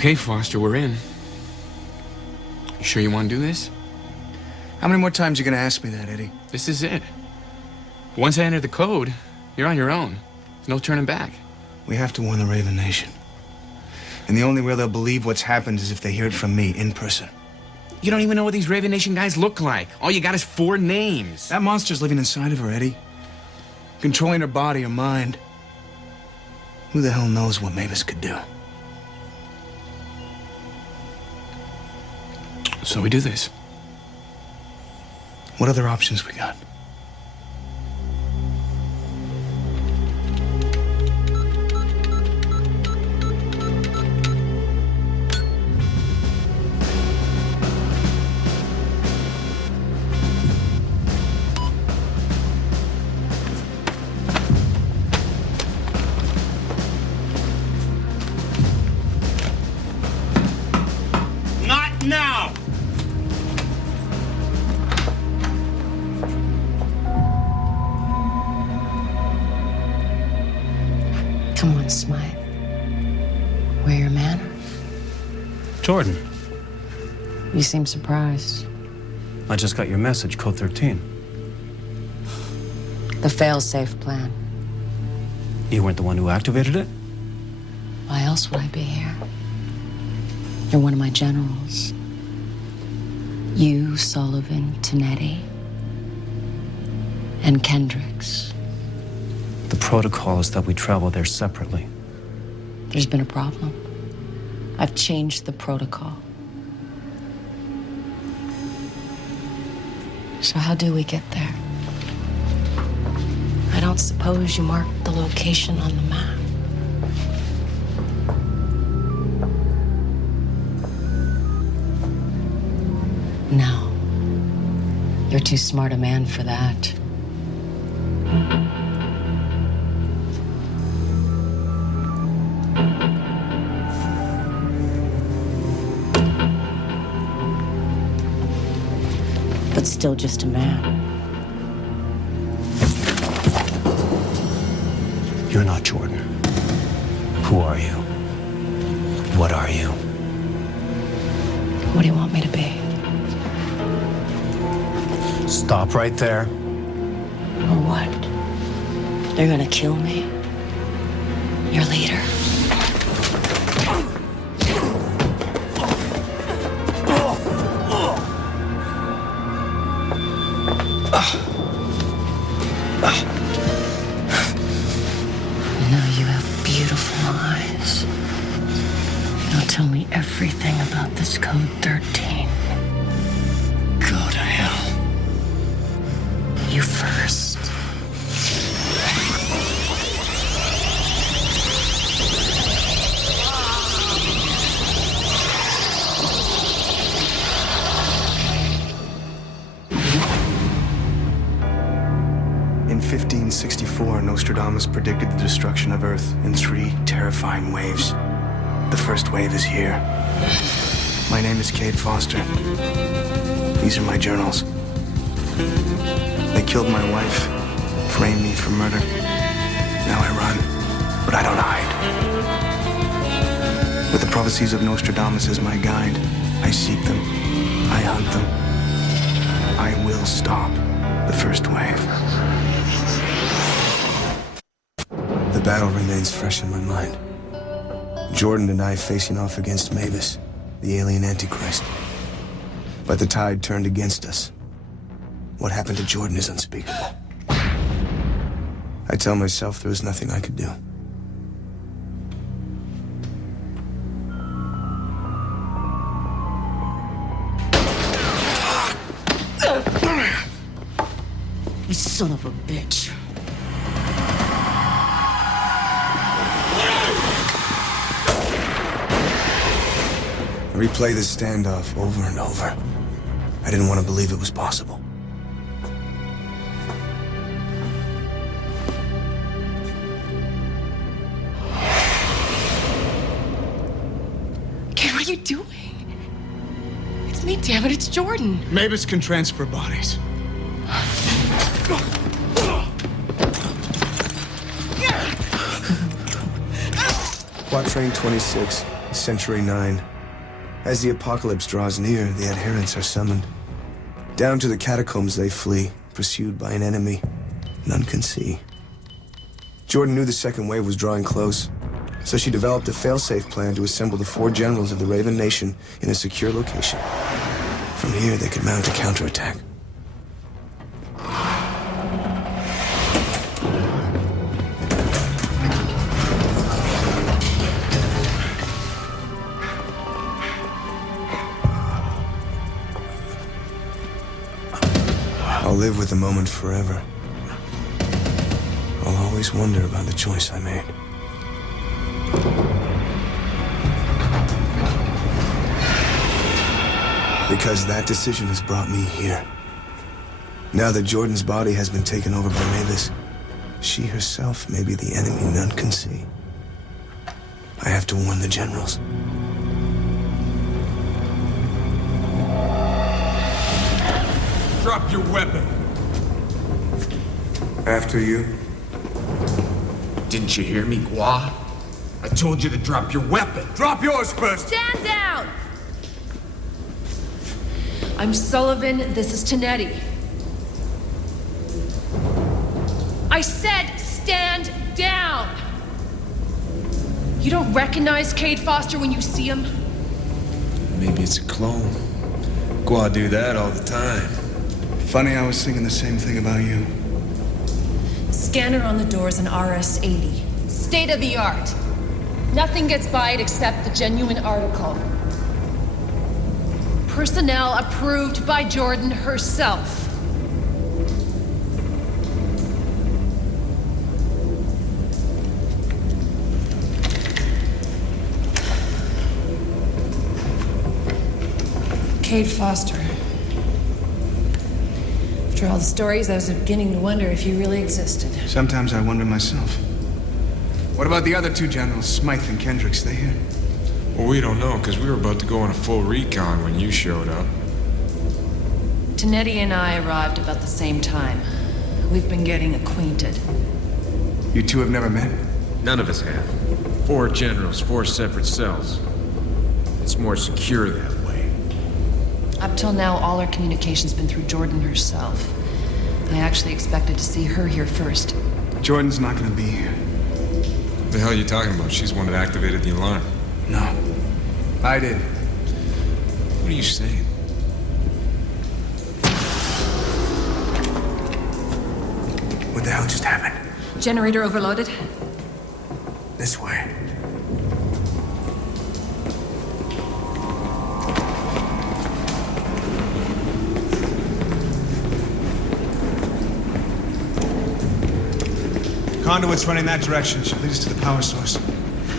Okay, Foster, we're in. You sure you want to do this? How many more times are you gonna ask me that, Eddie? This is it. Once I enter the code, you're on your own. There's no turning back. We have to warn the Raven Nation. And the only way they'll believe what's happened is if they hear it from me in person. You don't even know what these Raven Nation guys look like. All you got is 4 names. That monster's living inside of her, Eddie. Controlling her body, her mind. Who the hell knows what Mavis could do? So we do this. What other options we got? Not now! Come on, Smite. Wear your manners. Jordan, You seem surprised. I just got your message, code 13. The fail-safe plan. You weren't the one who activated it? Why else would I be here? You're one of my generals. You, Sullivan, Tonetti, and Kendricks. The protocol is that we travel there separately. There's been a problem. I've changed the protocol. So how do we get there? I don't suppose you marked the location on the map. No. You're too smart a man for that. But still just a man. You're not Jordan. Who are you? What are you? What do you want me to be? Stop right there. Or what? They're gonna kill me? Your leader? Now you have beautiful eyes. Now tell me everything about this code 13. Go to hell. You first. In 1564, Nostradamus predicted the destruction of Earth in 3 terrifying waves. The first wave is here. My name is Cade Foster. These are my journals. They killed my wife, framed me for murder. Now I run, but I don't hide. With the prophecies of Nostradamus as my guide, I seek them, I hunt them. I will stop the first wave. The battle remains fresh in my mind. Jordan and I facing off against Mavis, the alien Antichrist. But the tide turned against us. What happened to Jordan is unspeakable. I tell myself there was nothing I could do. You son of a bitch. I replay this standoff over and over. I didn't want to believe it was possible. Kid, what are you doing? It's me, damn it, it's Jordan. Mavis can transfer bodies. Quatrain 26. Century 9. As the apocalypse draws near, the adherents are summoned. Down to the catacombs they flee, pursued by an enemy none can see. Jordan knew the second wave was drawing close, so she developed a fail-safe plan to assemble the 4 generals of the Raven Nation in a secure location. From here, they could mount a counterattack. I'll live with the moment forever. I'll always wonder about the choice I made. Because that decision has brought me here. Now that Jordan's body has been taken over by Mavis, she herself may be the enemy none can see. I have to warn the generals. Drop your weapon. After you? Didn't you hear me, Gua? I told you to drop your weapon. Drop yours first. Stand down! I'm Sullivan, this is Tanetti. I said stand down! You don't recognize Cade Foster when you see him? Maybe it's a clone. Gua do that all the time. Funny, I was thinking the same thing about you. Scanner on the door is an RS-80. State of the art. Nothing gets by it except the genuine article. Personnel approved by Jordan herself. Cade Foster. After all the stories, I was beginning to wonder if you really existed. Sometimes I wonder myself. What about the other 2 generals, Smythe and Kendricks? They here? Well, we don't know, because we were about to go on a full recon when you showed up. Tanetti and I arrived about the same time. We've been getting acquainted. You 2 have never met? None of us have. 4 generals, 4 separate cells. It's more secure that way. Up till now, all our communication's been through Jordan herself. I actually expected to see her here first. Jordan's not gonna be here. What the hell are you talking about? She's the one that activated the alarm. No. I did. What are you saying? What the hell just happened? Generator overloaded? This way. Conduit's running that direction. Should lead us to the power source.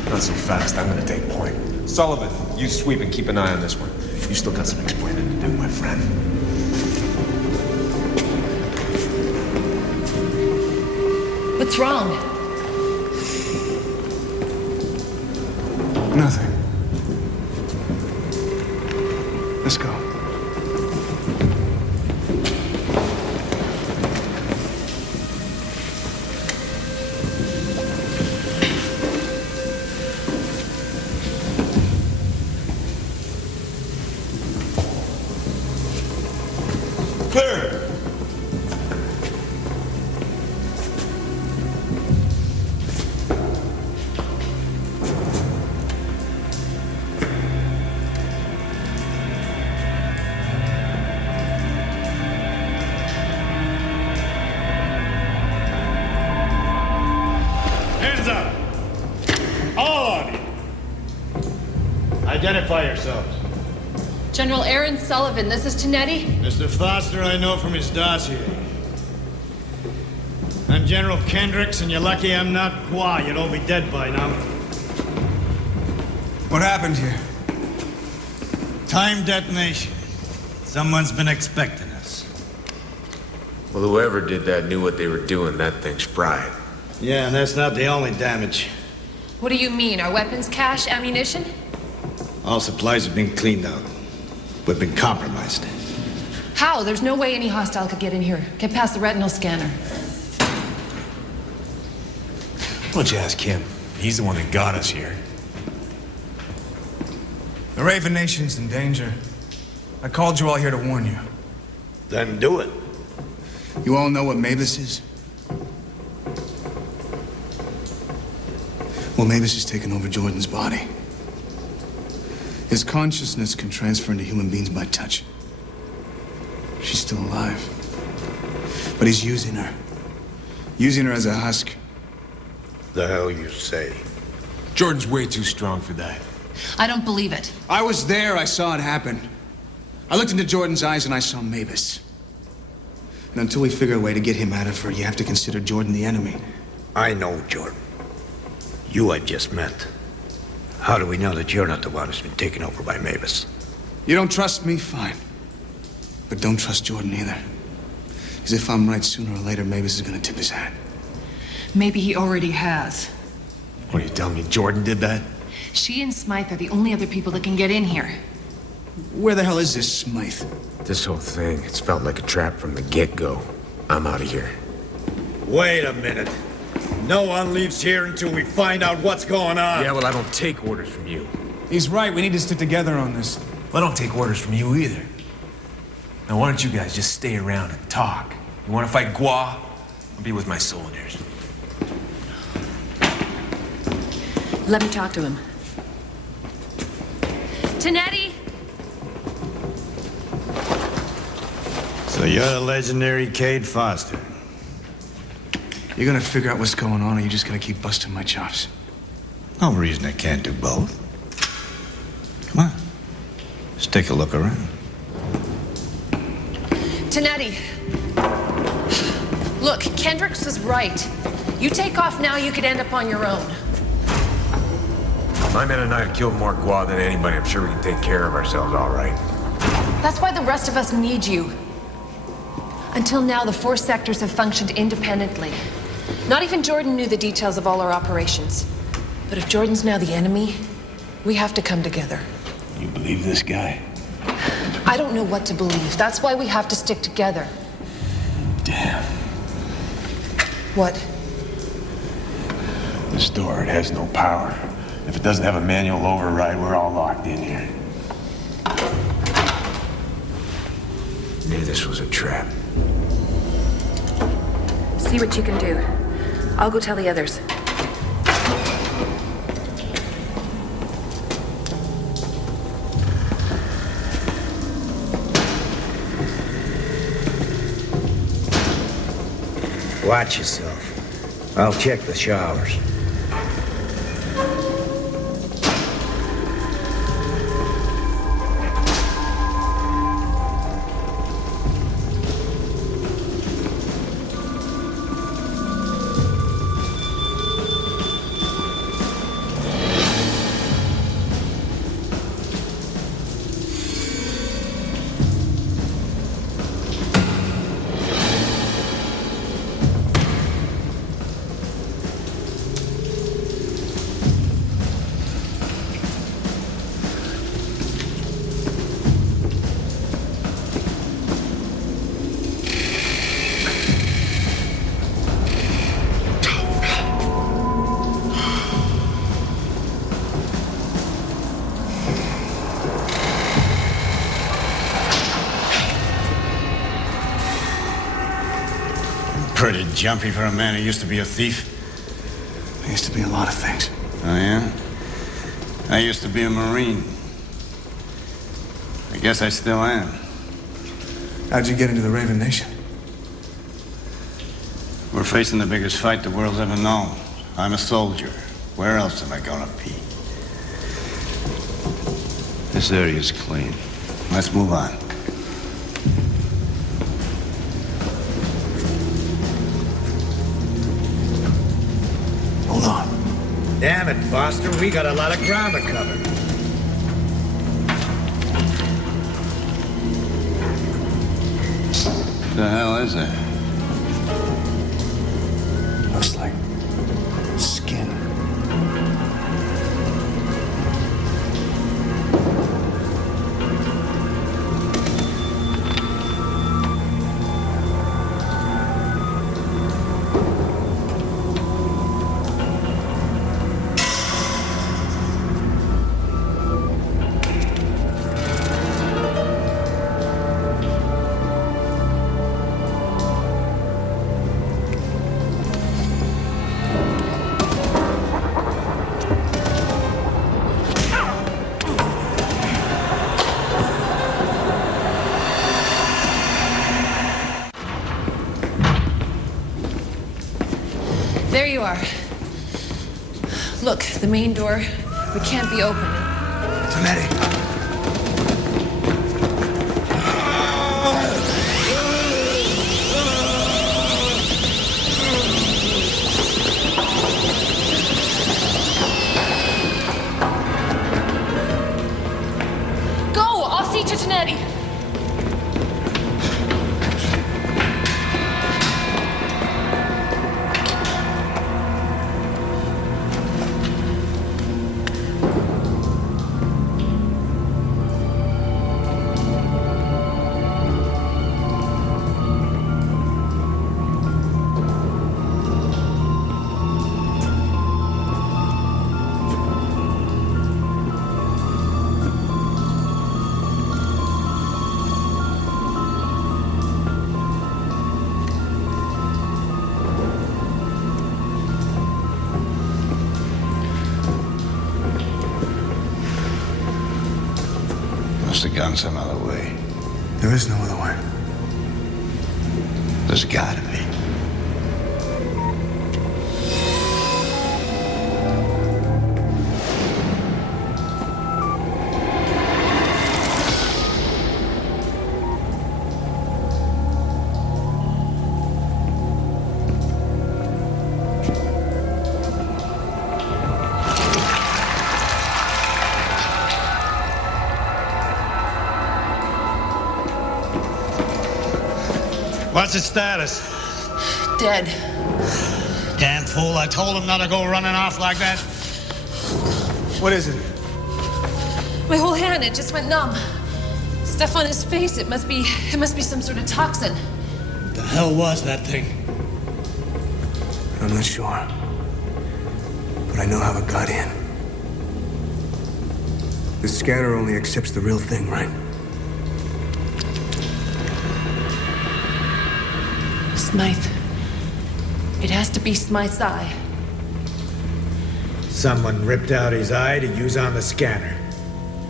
Not so fast. I'm gonna take point. Sullivan, you sweep and keep an eye on this one. You still got some explaining to do, my friend. What's wrong? Nothing. Let's go. Clear. Hands up. All of you. Identify yourselves. General Aaron Sullivan, this is Tanetti. Mr. Foster, I know from his dossier. I'm General Kendricks, and you're lucky I'm not Qua. You'd all be dead by now. What happened here? Time detonation. Someone's been expecting us. Well, whoever did that knew what they were doing. That thing's fried. Yeah, and that's not the only damage. What do you mean? Our weapons cache, ammunition? All supplies have been cleaned out. We've been compromised. How? There's no way any hostile could get in here. Get past the retinal scanner. Why don't you ask him? He's the one that got us here. The Raven Nation's in danger. I called you all here to warn you. Then do it. You all know what Mavis is? Well, Mavis has taken over Jordan's body. His consciousness can transfer into human beings by touch. She's still alive. But he's using her. Using her as a husk. The hell you say? Jordan's way too strong for that. I don't believe it. I was there. I saw it happen. I looked into Jordan's eyes and I saw Mavis. And until we figure a way to get him out of her, you have to consider Jordan the enemy. I know Jordan. You I've just met. How do we know that you're not the one who's been taken over by Mavis? You don't trust me? Fine. But don't trust Jordan either. Because if I'm right, sooner or later, Mavis is gonna tip his hat. Maybe he already has. What are you telling me, Jordan did that? She and Smythe are the only other people that can get in here. Where the hell is this Smythe? This whole thing, it's felt like a trap from the get-go. I'm out of here. Wait a minute. No one leaves here until we find out what's going on. Yeah, well, I don't take orders from you. He's right. We need to stick together on this. I don't take orders from you either. Now, why don't you guys just stay around and talk? You want to fight Gua? I'll be with my soldiers. Let me talk to him. Tanetti! So you're the legendary Cade Foster. You're gonna figure out what's going on, or you're just gonna keep busting my chops. No reason I can't do both. Come on. Just take a look around. Tanetti! Look, Kendricks was right. You take off now, you could end up on your own. My men and I have killed more Gua than anybody. I'm sure we can take care of ourselves all right. That's why the rest of us need you. Until now, the 4 sectors have functioned independently. Not even Jordan knew the details of all our operations. But if Jordan's now the enemy, we have to come together. You believe this guy? I don't know what to believe. That's why we have to stick together. Damn. What? This door, it has no power. If it doesn't have a manual override, we're all locked in here. Knew this was a trap. See what you can do. I'll go tell the others. Watch yourself. I'll check the showers. Pretty jumpy for a man who used to be a thief. I used to be a lot of things. Oh, yeah? I used to be a Marine. I guess I still am. How'd you get into the Raven Nation? We're facing the biggest fight the world's ever known. I'm a soldier. Where else am I gonna be? This area's clean. Let's move on. Hold on. Damn it, Foster. We got a lot of ground to cover. What the hell is that? Looks like skin. There you are. Look, the main door. We can't be open. Tonetti. Go! I'll see to Tonetti. Must have gone some other way. There is no other way. There's gotta be. What's its status? Dead. Damn fool, I told him not to go running off like that. What is it? My whole hand, it just went numb. Stuff on his face, it must be some sort of toxin. What the hell was that thing? I'm not sure. But I know how it got in. The scanner only accepts the real thing, right? Smythe. It has to be Smythe's eye. Someone ripped out his eye to use on the scanner.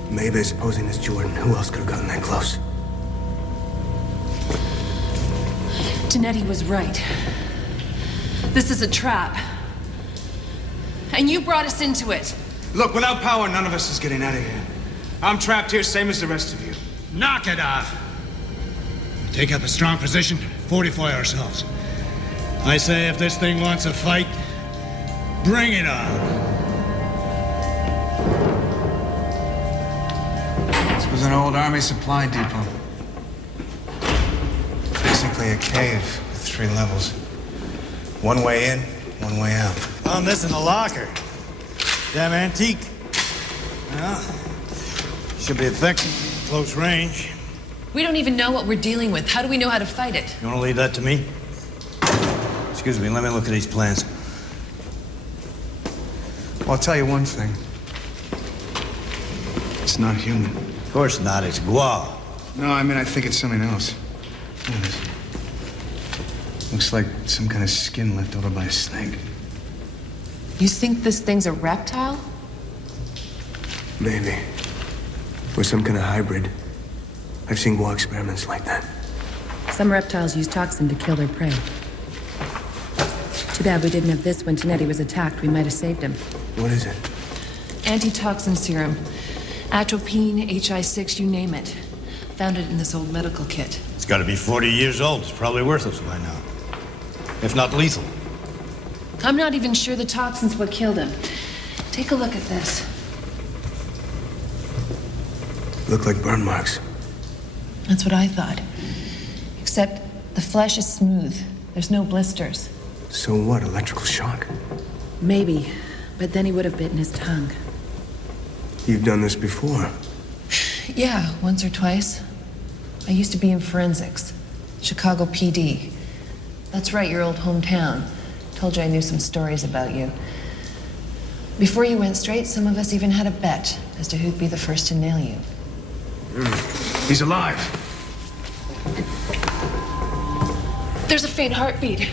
Mavis posing as Jordan. Who else could have gotten that close? Tonetti was right. This is a trap. And you brought us into it. Look, without power, none of us is getting out of here. I'm trapped here, same as the rest of you. Knock it off. Take up a strong position, fortify ourselves. I say if this thing wants a fight, bring it on. This was an old army supply depot. Basically a cave with 3 levels. One way in, one way out. Found this in the locker. Damn antique. Well, should be a thick, close range. We don't even know what we're dealing with. How do we know how to fight it? You want to leave that to me? Excuse me, let me look at these plans. Well, I'll tell you one thing. It's not human. Of course not, it's Gua. No, I mean, I think it's something else. Look at this. Looks like some kind of skin left over by a snake. You think this thing's a reptile? Maybe. Or some kind of hybrid. I've seen Gua experiments like that. Some reptiles use toxin to kill their prey. Too bad we didn't have this when Tonetti was attacked. We might have saved him. What is it? Antitoxin serum. Atropine, HI6, you name it. Found it in this old medical kit. It's got to be 40 years old. It's probably worthless by now. If not lethal. I'm not even sure the toxin's what killed him. Take a look at this. Look like burn marks. That's what I thought. Except the flesh is smooth. There's no blisters. So what, electrical shock? Maybe, but then he would have bitten his tongue. You've done this before. Yeah, once or twice. I used to be in forensics. Chicago PD. That's right, your old hometown. Told you I knew some stories about you. Before you went straight, some of us even had a bet as to who'd be the first to nail you. He's alive. There's a faint heartbeat.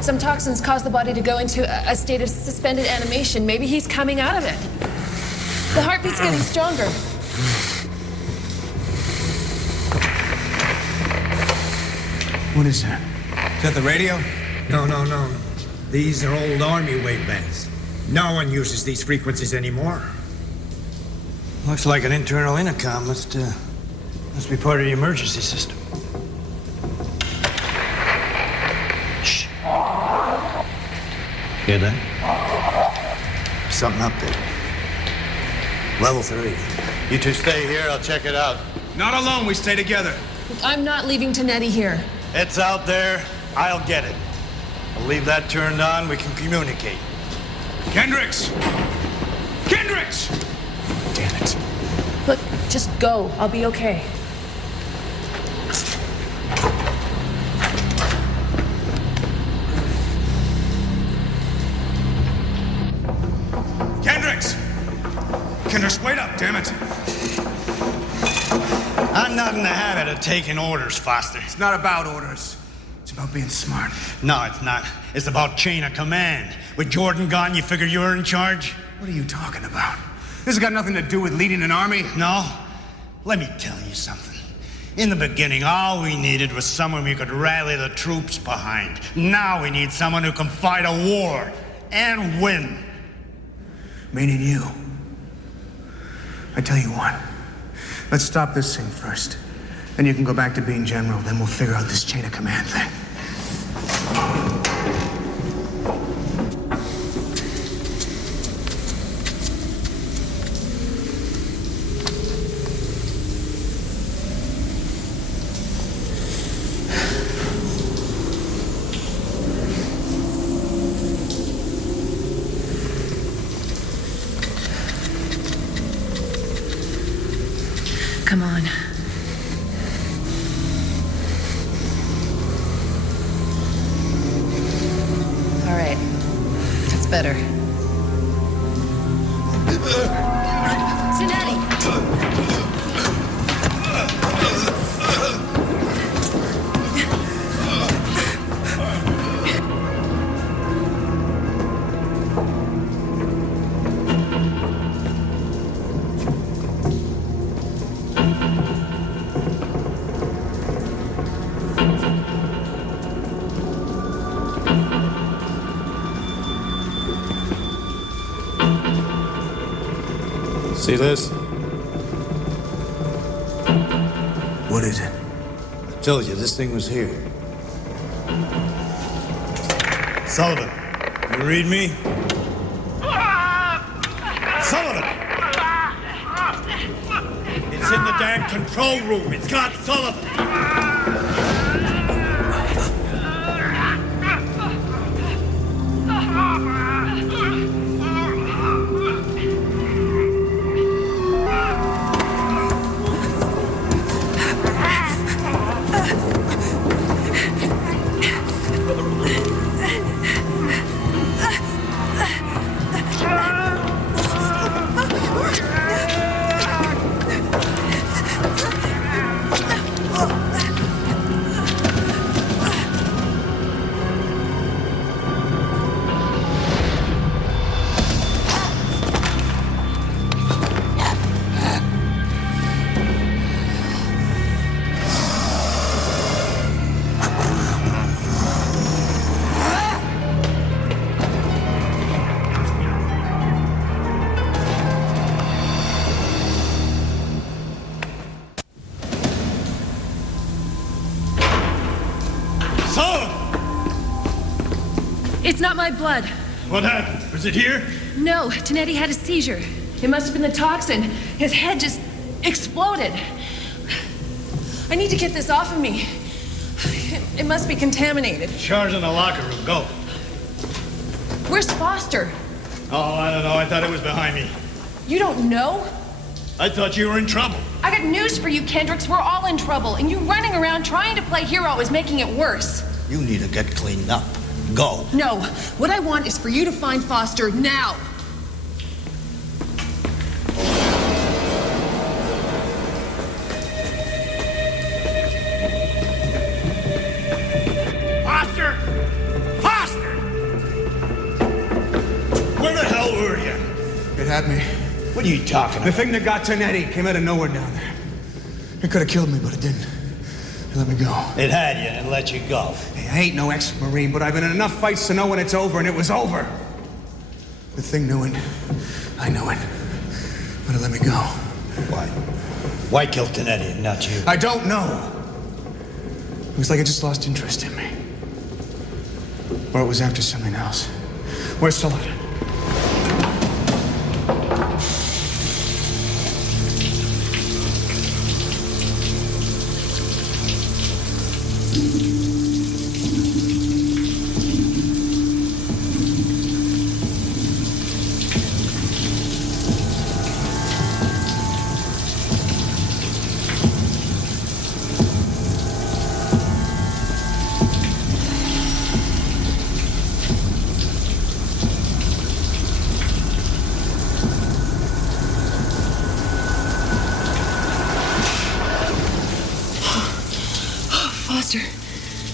Some toxins cause the body to go into a state of suspended animation. Maybe he's coming out of it. The heartbeat's getting stronger. What is that? Is that the radio? No. These are old army wavebands. No one uses these frequencies anymore. Looks like an internal intercom. Must be part of the emergency system. Shh. Hear that? Something up there. Level 3. You two stay here, I'll check it out. Not alone, we stay together. I'm not leaving Tanetti here. It's out there. I'll get it. I'll leave that turned on, we can communicate. Kendricks! Kendricks! Damn it. Look, just go. I'll be okay. Kendricks! Kendricks, wait up, damn it. I'm not in the habit of taking orders, Foster. It's not about orders. It's about being smart. No, it's not. It's about chain of command. With Jordan gone, you figure you're in charge? What are you talking about? This has got nothing to do with leading an army. No? Let me tell you something. In the beginning, all we needed was someone we could rally the troops behind. Now we need someone who can fight a war and win. Meaning you. I tell you what. Let's stop this thing first. Then you can go back to being general. Then we'll figure out this chain of command thing. Come on. All right. That's better. Tanetti! See this? What is it? I told you, this thing was here. Sullivan, you read me? Sullivan! It's in the damn control room. It's got Sullivan. It's not my blood. What happened? Was it here? No, Tanetti had a seizure. It must have been the toxin. His head just exploded. I need to get this off of me. It must be contaminated. Char's in the locker room. Go. Where's Foster? Oh, I don't know. I thought it was behind me. You don't know? I thought you were in trouble. I got news for you, Kendricks. We're all in trouble, and you running around trying to play hero is making it worse. You need to get cleaned up. Go. No. What I want is for you to find Foster now. Foster! Foster! Where the hell were you? It had me. What are you talking The about? thing that got Tanetti came out of nowhere down there. It could have killed me, but it didn't. Let me go. It had you and it let you go. Hey, I ain't no ex-Marine, but I've been in enough fights to know when it's over, and it was over. The thing knew it. I knew it. But it let me go. Why? Why kill Tonetti and not you? I don't know. It was like it just lost interest in me. Or it was after something else. Where's Sullivan?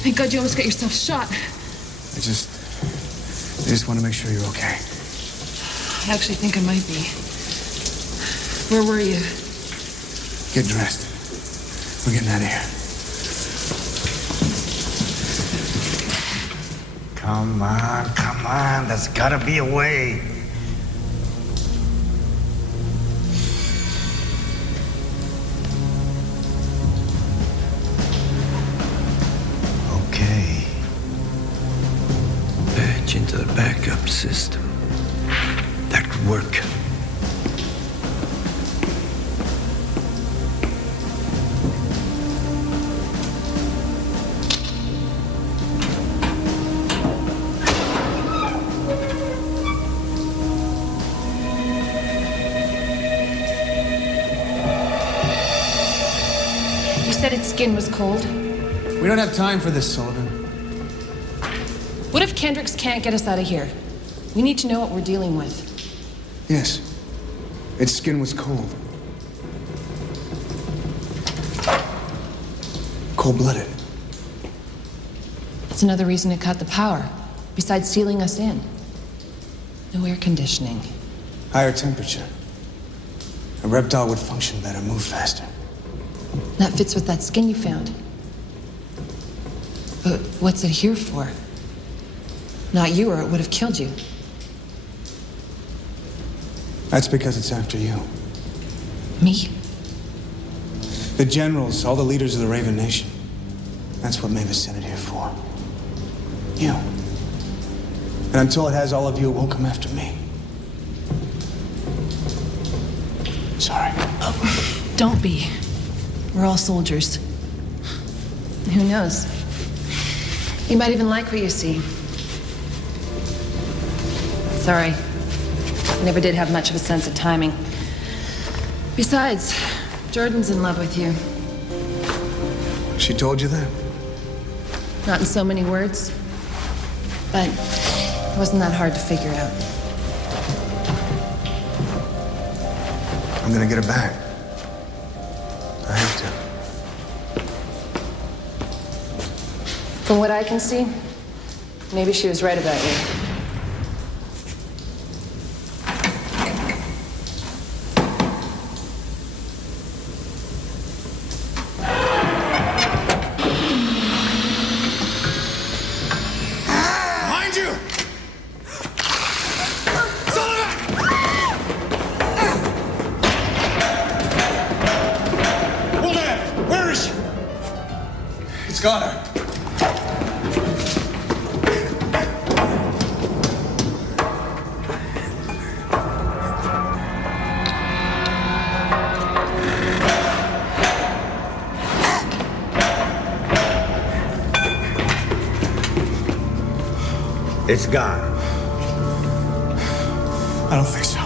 Thank God you almost got yourself shot. I just want to make sure you're okay. I actually think I might be. Where were you? Get dressed. We're getting out of here. Come on. There's gotta be a way. Okay. Patch into the backup system. That could work. You said its skin was cold. We don't have time for this, Sullivan. What if Kendricks can't get us out of here? We need to know what we're dealing with. Yes. Its skin was cold. Cold-blooded. That's another reason to cut the power, besides sealing us in. No air conditioning. Higher temperature. A reptile would function better, move faster. That fits with that skin you found. But what's it here for? Not you, or it would have killed you. That's because it's after you. Me? The generals, all the leaders of the Raven Nation. That's what Mavis sent it here for. You. And until it has all of you, it won't come after me. Sorry. Oh, don't be. We're all soldiers. Who knows? You might even like what you see. Sorry. I never did have much of a sense of timing. Besides, Jordan's in love with you. She told you that? Not in so many words. But it wasn't that hard to figure out. I'm gonna get her back. I have to. From what I can see, maybe she was right about you. Behind you! Hold on! Where is she? It's got her. It's gone. I don't think so.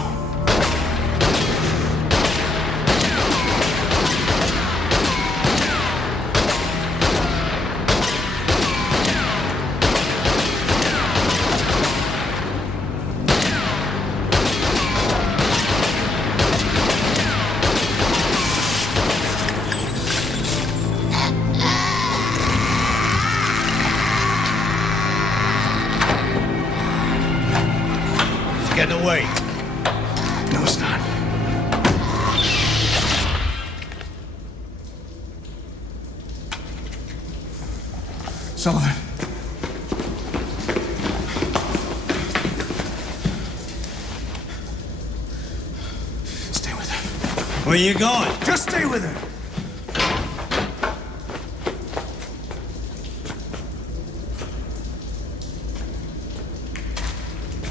Get away. No, it's not. Sullivan. Stay with her. Where you going? Just stay with her.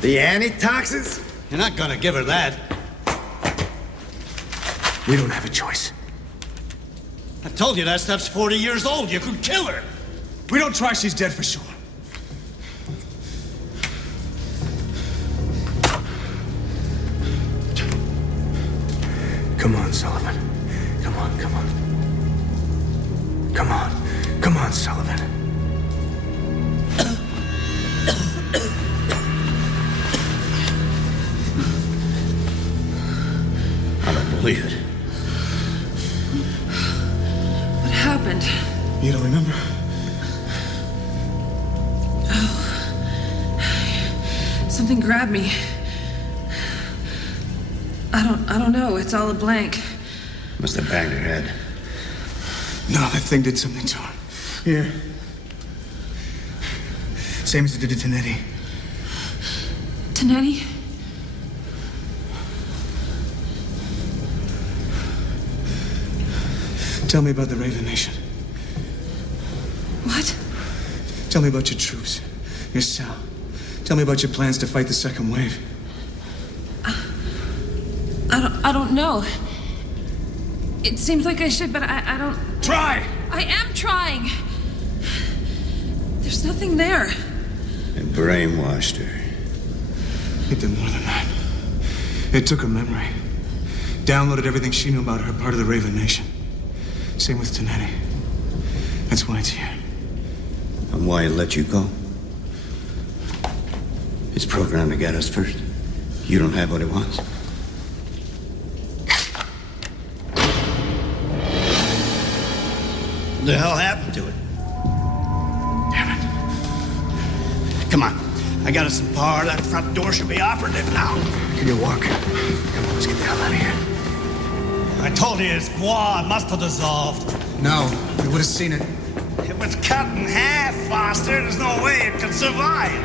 The antitoxins? You're not gonna give her that. We don't have a choice. I told you that stuff's 40 years old. You could kill her. We don't try, she's dead for sure. Come on, Sullivan. Come on, come on. Come on. Come on, Sullivan. I don't believe it. What happened? You don't remember? Something grabbed me. I don't know. It's all a blank. Must have banged her head. No, that thing did something to her. Here. Same as it did to Nettie. Tanetti? Tell me about the Raven Nation. What? Tell me about your troops, your cell. Tell me about your plans to fight the second wave. I don't know. It seems like I should, but I don't... Try! I am trying! There's nothing there. And brainwashed her. It did more than that. It took her memory. Downloaded everything she knew about her part of the Raven Nation. Same with Tanetti. That's why it's here. And why it let you go? It's programmed to get us first. You don't have what it wants. What the hell happened to it? Damn it. Come on. I got us some power. That front door should be operative now. Can you walk? Come on, let's get the hell out of here. I told you his squad must have dissolved. No, we would have seen it. It was cut in half, Foster. There's no way it could survive.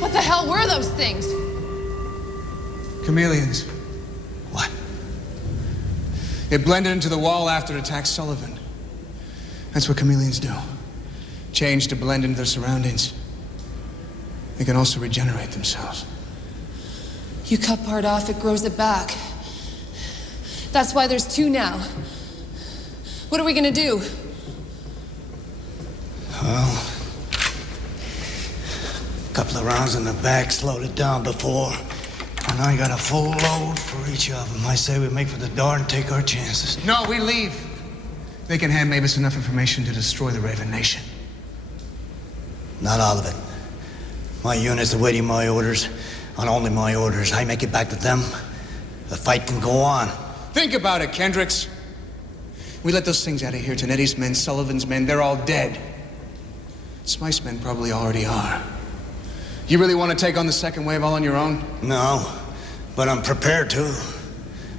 What the hell were those things? Chameleons. What? It blended into the wall after it attacked Sullivan. That's what chameleons do. Change to blend into their surroundings. They can also regenerate themselves. You cut part off, it grows it back. That's why there's two now. What are we gonna do? Well, a couple of rounds in the back slowed it down before. And I got a full load for each of them. I say we make for the door and take our chances. No, we leave. They can hand Mavis enough information to destroy the Raven Nation. Not all of it. My unit's awaiting my orders, and only my orders. I make it back to them, the fight can go on. Think about it, Kendricks. We let those things out of here. Tanetti's men, Sullivan's men, they're all dead. Smythe's men probably already are. You really want to take on the second wave all on your own? No, but I'm prepared to.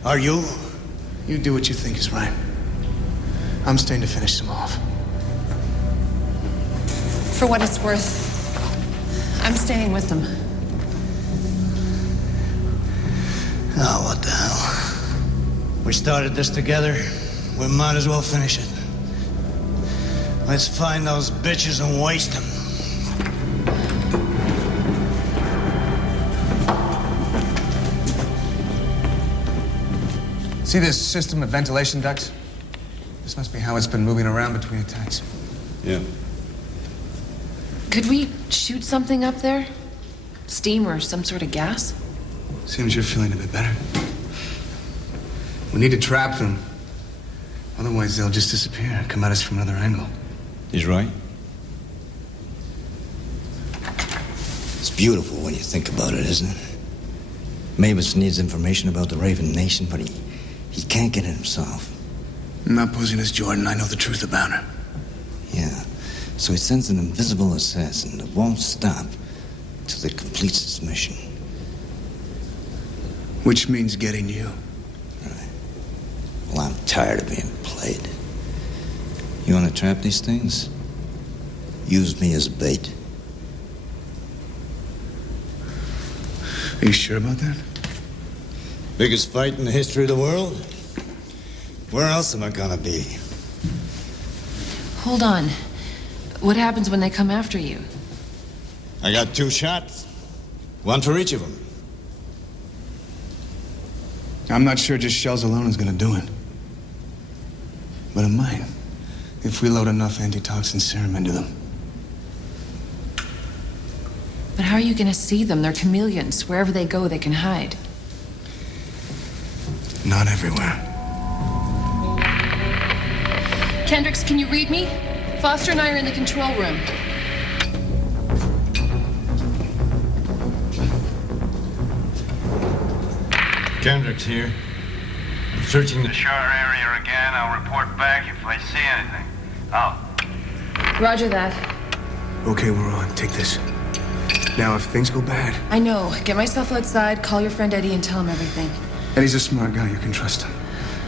Are you? You do what you think is right. I'm staying to finish them off. For what it's worth, I'm staying with them. Oh, what the hell? We started this together. We might as well finish it. Let's find those bitches and waste them. See this system of ventilation ducts? This must be how it's been moving around between attacks. Yeah. Could we shoot something up there? Steam or some sort of gas? Seems you're feeling a bit better. We need to trap them. Otherwise, they'll just disappear and come at us from another angle. He's right. It's beautiful when you think about it, isn't it? Mavis needs information about the Raven Nation, but he can't get it himself. I'm not posing as Jordan. I know the truth about her. Yeah. So he sends an invisible assassin that won't stop till it completes its mission. Which means getting you. Right. Well, I'm tired of being played. You want to trap these things? Use me as bait. Are you sure about that? Biggest fight in the history of the world? Where else am I gonna be? Hold on. What happens when they come after you? I got 2 shots. One for each of them. I'm not sure just shells alone is gonna do it. But it might. If we load enough antitoxin serum into them. But how are you gonna see them? They're chameleons. Wherever they go, they can hide. Not everywhere. Kendricks, can you read me? Foster and I are in the control room. Kendrick's here. I'm searching the... Shore area again. I'll report back if I see anything. Out. Roger that. Okay, we're on. Take this. Now, if things go bad... I know. Get myself outside, call your friend Eddie and tell him everything. Eddie's a smart guy. You can trust him.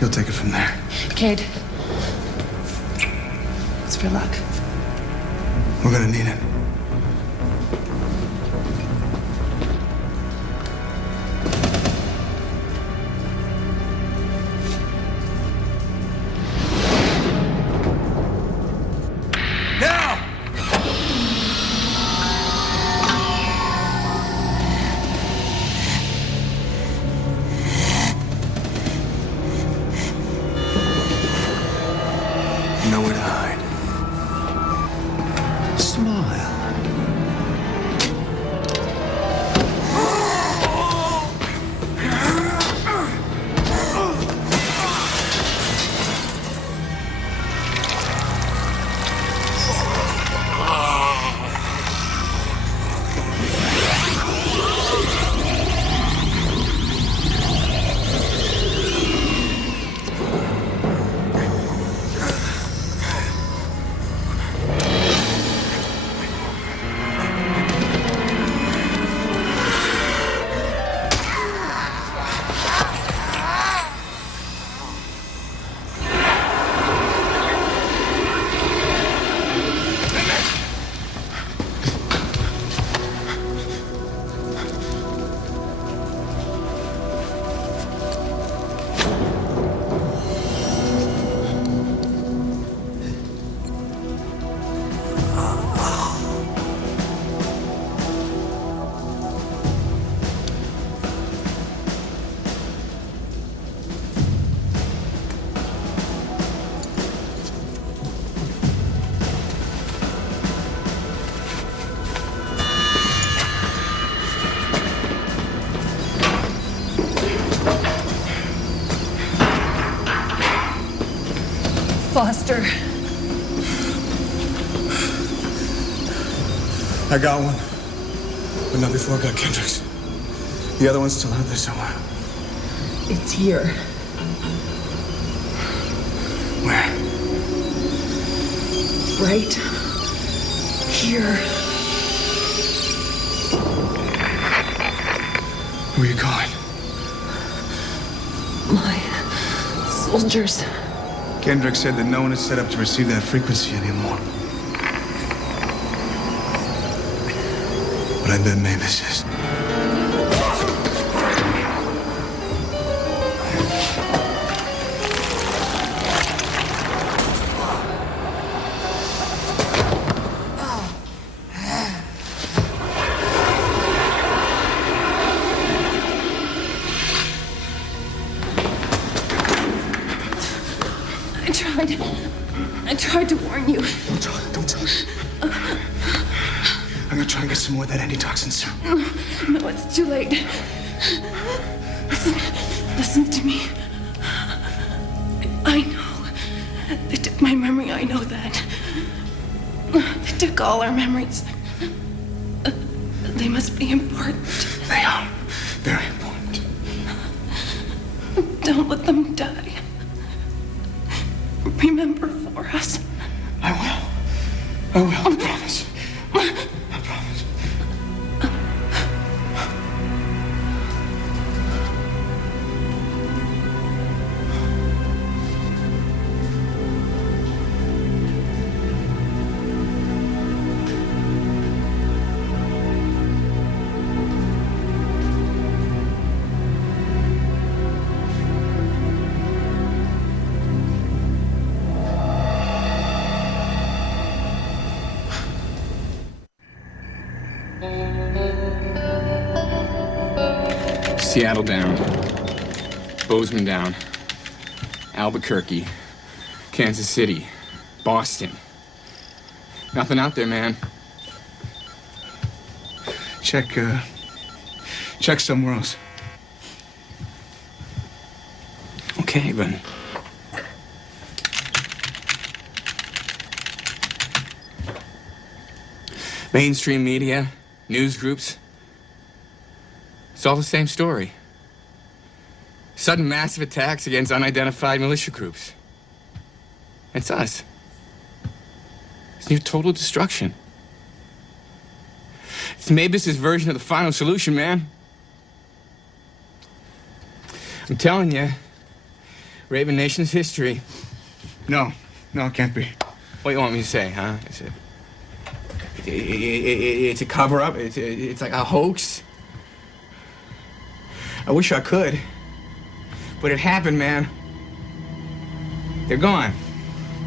He'll take it from there. Cade. It's for luck. We're gonna need it. Nowhere to hide. Smile. Foster. I got one. But not before I got Kendrick's. The other one's still out there somewhere. It's here. Where? Right here. Where are you going? My soldiers. Kendrick said that no one is set up to receive that frequency anymore. But I bet Mavis is. I tried to warn you. Don't talk. I'm gonna try and get some more of that antitoxin serum. No, it's too late. Listen to me. I know. They took my memory, I know that. They took all our memories. They must be important. They are. Very important. Don't let them die. Remember for us. I will, I promise. I promise. Seattle down. Bozeman down. Albuquerque. Kansas City. Boston. Nothing out there, man. Check somewhere else. Okay, but... mainstream media, news groups, it's all the same story. Sudden massive attacks against unidentified militia groups. It's us. It's near total destruction. It's Mavis's version of the final solution, man. I'm telling you, Raven Nation's history. No, it can't be. What do you want me to say, huh? It's a cover-up. It's like a hoax. I wish I could. But it happened, man. They're gone.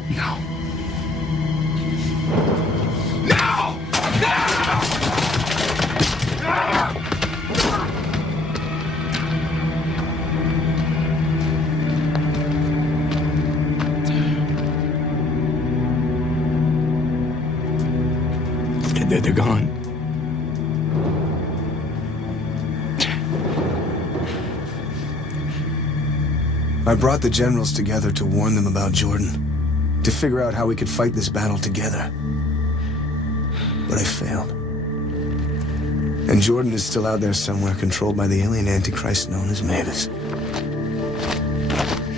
No. No! They're gone. I brought the generals together to warn them about Jordan, to figure out how we could fight this battle together. But I failed. And Jordan is still out there somewhere, controlled by the alien antichrist known as Mavis.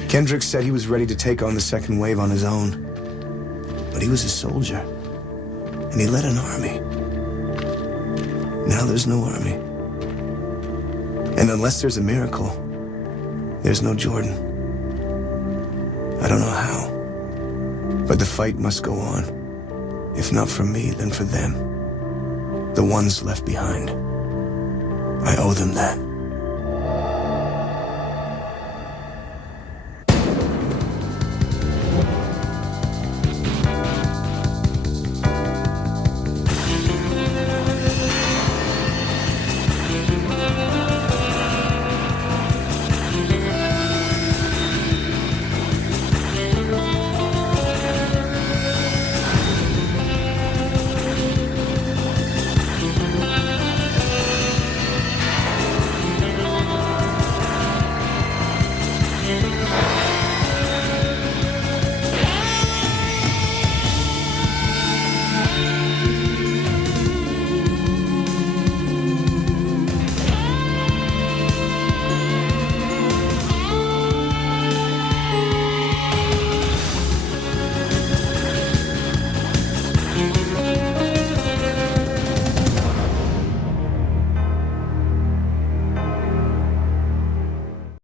Kendrick said he was ready to take on the second wave on his own. But he was a soldier, and he led an army. Now there's no army. And unless there's a miracle, there's no Jordan. I don't know how, but the fight must go on. If not for me, then for them. The ones left behind. I owe them that.